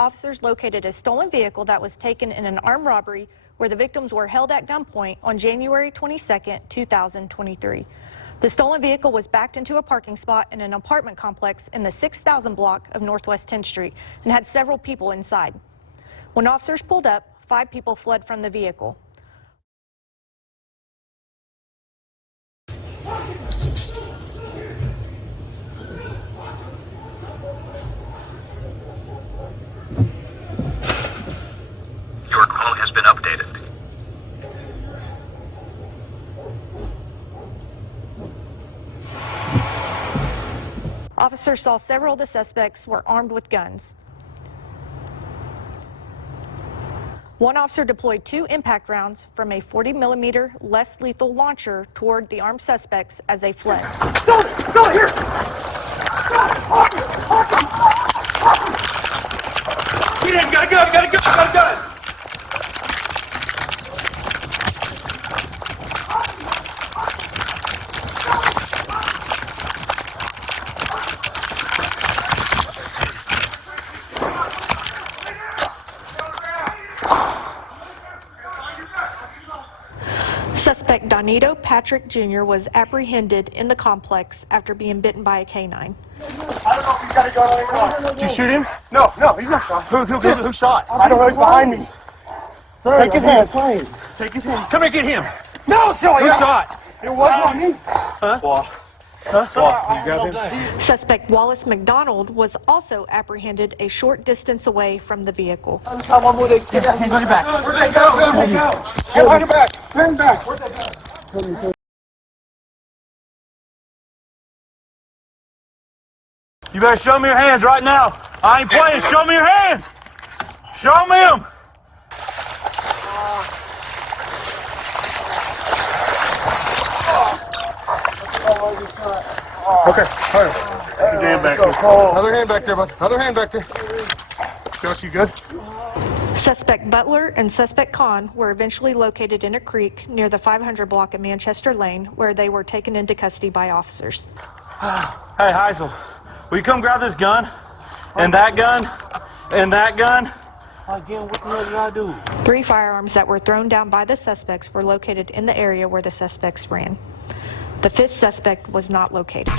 officers located a stolen vehicle that was taken in an armed robbery where the victims were held at gunpoint on January 22, 2023. The stolen vehicle was backed into a parking spot in an apartment complex in the 6000 block of Northwest 10th Street and had several people inside. When officers pulled up, 5 people fled from the vehicle. Your call has been updated. Officers saw several of the suspects were armed with guns. One officer deployed 2 impact rounds from a 40mm less lethal launcher toward the armed suspects as they fled. Go here! Get in, got a gun! Suspect Donito Patrick Jr. was apprehended in the complex after being bitten by a canine. I don't know if he's got a gun or not. Did you shoot him? No, he's not shot. Who shot? I don't know, he's behind me. Sir, Take his hands. Take his hands. Come here, get him. No, silly! Who shot? It wasn't on me. You got him? Suspect Wallace McDonald was also apprehended a short distance away from the vehicle. Hands on your back. Where'd they go? Get on your back. Turn back. Where'd they go? You better show me your hands right now. I ain't playing. Show me your hands. Show me them. Okay, all right. Put your hand back there. Other hand back there, bud. Other hand back there. Got you good? Suspect Butler and Suspect Kahn were eventually located in a creek near the 500 block of Manchester Lane, where they were taken into custody by officers. Hey, Heisel, will you come grab this gun? And that gun? And that gun? Again, what the hell did I do? 3 firearms that were thrown down by the suspects were located in the area where the suspects ran. The 5th suspect was not located.